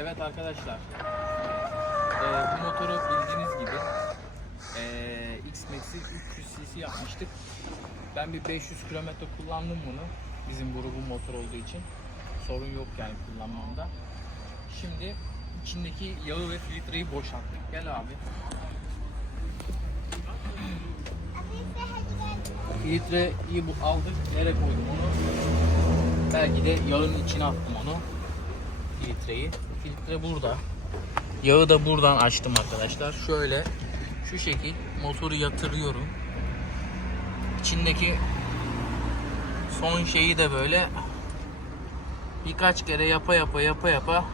Evet arkadaşlar. Ee, bu motoru bildiğiniz gibi ee, X-Max'i 300 cc yapmıştık. Ben bir 500 kilometre kullandım bunu. Bizim grubun motor olduğu için. Sorun yok yani kullanmamda. Şimdi içindeki yağı ve filtreyi boşalttık. Gel abi. Filtreyi bu aldık. Nereye koydum onu? Belki de yağın içine attım onu. Filtreyi. Filtre burada. Yağı da buradan açtım arkadaşlar. Şöyle şu şekil motoru yatırıyorum. İçindeki son şeyi de böyle birkaç kere yapa yapa yapa yapa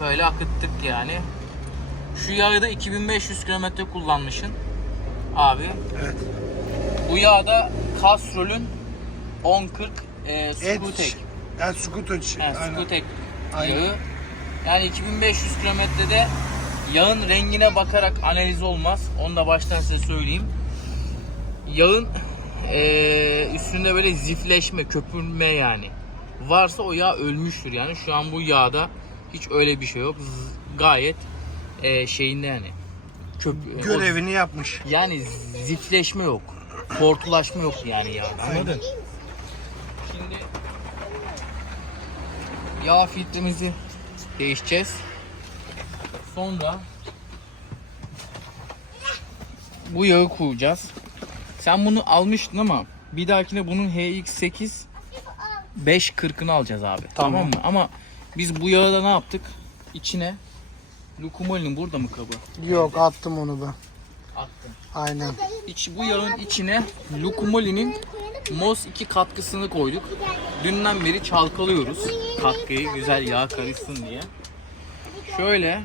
böyle akıttık yani. Şu yağı da 2500 kilometre kullanmışsın abi. Evet. Bu yağ da Castrol'ün 1040 e, Scutek. Yani Skutoç. Yani Aynen. Scutek Aynen. yağı. Yani 2500 kilometrede yağın rengine bakarak analiz olmaz. Onu da baştan size söyleyeyim. Yağın eee, üstünde böyle zifleşme, köpürme yani. Varsa o yağ ölmüştür yani. Şu an bu yağda hiç öyle bir şey yok. Z- gayet eee, şeyinde yani. Köp o- Görevini yapmış. yani zifleşme yok. Tortulaşma yok yani ya. Anladın? Şimdi yağ filtremizi değişeceğiz. Sonra bu yağı koyacağız. Sen bunu almıştın ama bir dahakine bunun HX8 540'ını alacağız abi. Tamam. Tamam. mı? Ama biz bu yağı da ne yaptık? İçine Lukumol'ün burada mı kabı? Yok attım onu ben. Attım. Aynen. İç, bu yağın içine Lukumoli'nin Mos 2 katkısını koyduk. Dünden beri çalkalıyoruz katkıyı güzel yağ karışsın diye. Şöyle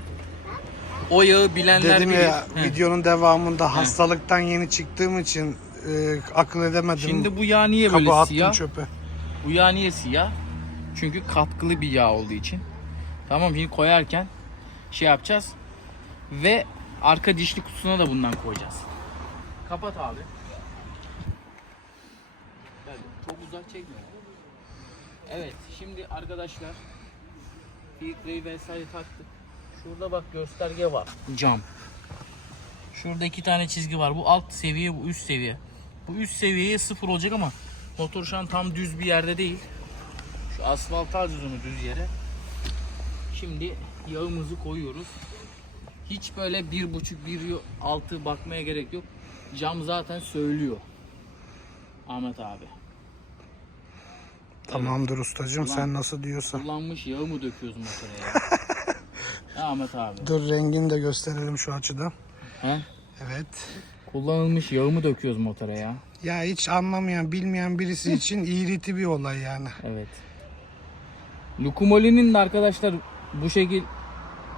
o yağı bilenler Dedim bilir. ya Heh. videonun devamında hastalıktan yeni çıktığım için e, akıl edemedim. Şimdi bu yağ niye böyle attım siyah? çöpe. Bu yağ niye siyah? Çünkü katkılı bir yağ olduğu için. Tamam şimdi koyarken şey yapacağız. Ve arka dişli kutusuna da bundan koyacağız. Kapat abi. Gel, Uzak çekme. Evet şimdi arkadaşlar filtreyi vesaire taktık. Şurada bak gösterge var. Cam. Şurada iki tane çizgi var. Bu alt seviye, bu üst seviye. Bu üst seviyeye sıfır olacak ama motor şu an tam düz bir yerde değil. Şu asfalt onu düz yere. Şimdi yağımızı koyuyoruz. Hiç böyle bir buçuk bir altı bakmaya gerek yok. Cam zaten söylüyor. Ahmet abi. Tamamdır ustacığım Ulan. sen nasıl diyorsan. Kullanmış yağı mı döküyoruz motora ya? Ya Ahmet abi. Dur rengini de gösterelim şu açıdan. He? Evet. Kullanılmış yağı mı döküyoruz motora ya? Ya hiç anlamayan, bilmeyen birisi için iğreti bir olay yani. Evet. Lukumoli'nin de arkadaşlar bu şekil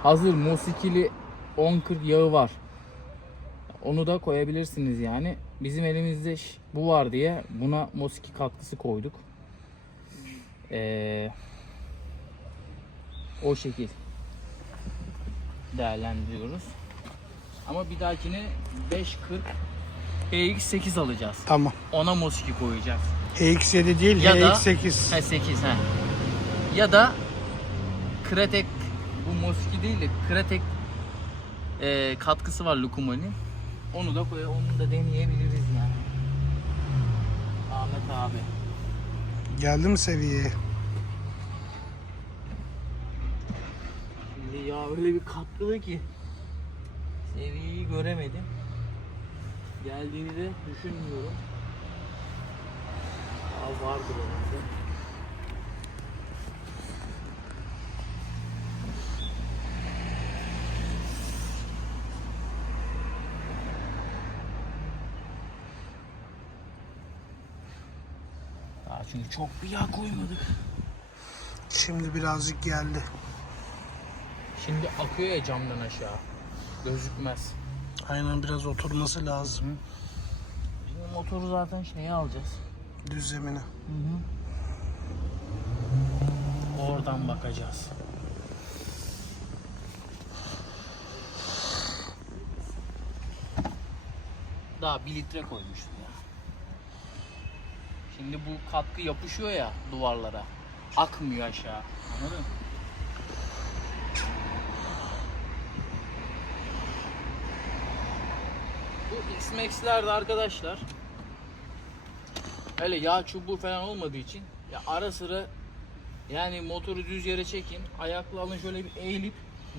hazır Mosikili 1040 yağı var. Onu da koyabilirsiniz yani. Bizim elimizde ş- bu var diye buna Mosiki katkısı koyduk. Ee, o şekil değerlendiriyoruz. Ama bir dahakine 540 PX8 alacağız. Tamam. Ona Mosiki koyacağız. HX7 değil, Ya da- HX8. He 8 he. Ya da Kratek bu Moski değil de Kratek e, katkısı var Lukumoli'nin. Onu da koy, onu da deneyebiliriz yani. Ahmet abi. Geldi mi seviyeye? Şimdi ya öyle bir katkılı ki seviyeyi göremedim. Geldiğini de düşünmüyorum. Daha vardır herhalde. Daha çünkü çok bir yağ koymadık. Şimdi birazcık geldi. Şimdi akıyor ya camdan aşağı. Gözükmez. Aynen biraz oturması lazım. Şimdi motoru zaten şeye alacağız. Düz zemine. Oradan bakacağız. Daha bir litre koymuştum ya. Şimdi bu katkı yapışıyor ya duvarlara. Akmıyor aşağı. Anladın mı? X-Max'lerde arkadaşlar. Öyle yağ çubuğu falan olmadığı için. Ya ara sıra yani motoru düz yere çekin ayakla alın şöyle bir eğilip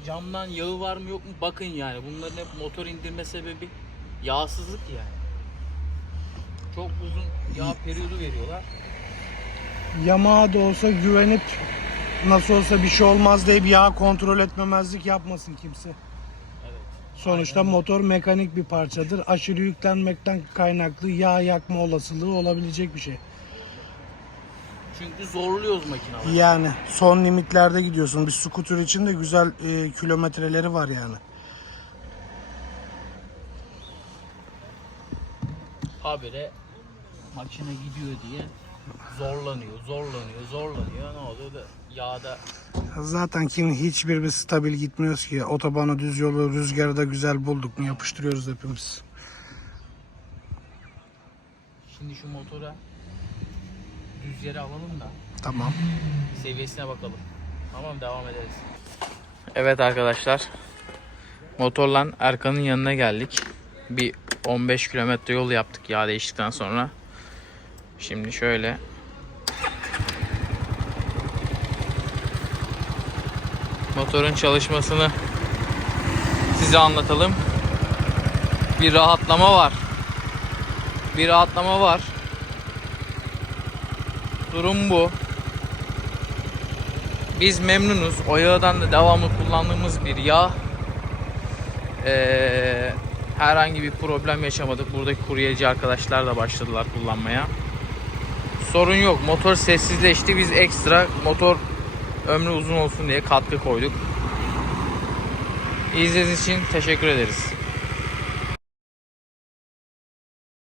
camdan yağı var mı yok mu bakın yani. Bunların hep motor indirme sebebi yağsızlık yani. Çok uzun yağ periyodu veriyorlar. Yamaha da olsa güvenip nasıl olsa bir şey olmaz deyip yağ kontrol etmemezlik yapmasın kimse. Sonuçta motor mekanik bir parçadır. Aşırı yüklenmekten kaynaklı yağ yakma olasılığı olabilecek bir şey. çünkü zorluyoruz makineleri Yani son limitlerde gidiyorsun. Bir scooter için de güzel e, kilometreleri var yani. habire makine gidiyor diye zorlanıyor, zorlanıyor, zorlanıyor. Ne oluyor da yağda Zaten kim hiçbir bir stabil gitmiyoruz ki. Otobanı düz yolu rüzgarı da güzel bulduk mu yapıştırıyoruz hepimiz. şimdi şu motora düz yere alalım da Tamam. seviyesine bakalım. Tamam devam ederiz. Evet arkadaşlar. Motorla Erkan'ın yanına geldik. Bir 15 kilometre yol yaptık yağ değiştikten sonra. Şimdi şöyle motorun çalışmasını size anlatalım. Bir rahatlama var. Bir rahatlama var. Durum bu. Biz memnunuz. O yağdan da devamlı kullandığımız bir yağ. Ee, herhangi bir problem yaşamadık. Buradaki kuryeci arkadaşlar da başladılar kullanmaya. Sorun yok. Motor sessizleşti. Biz ekstra motor ömrü uzun olsun diye katkı koyduk. İzlediğiniz için teşekkür ederiz.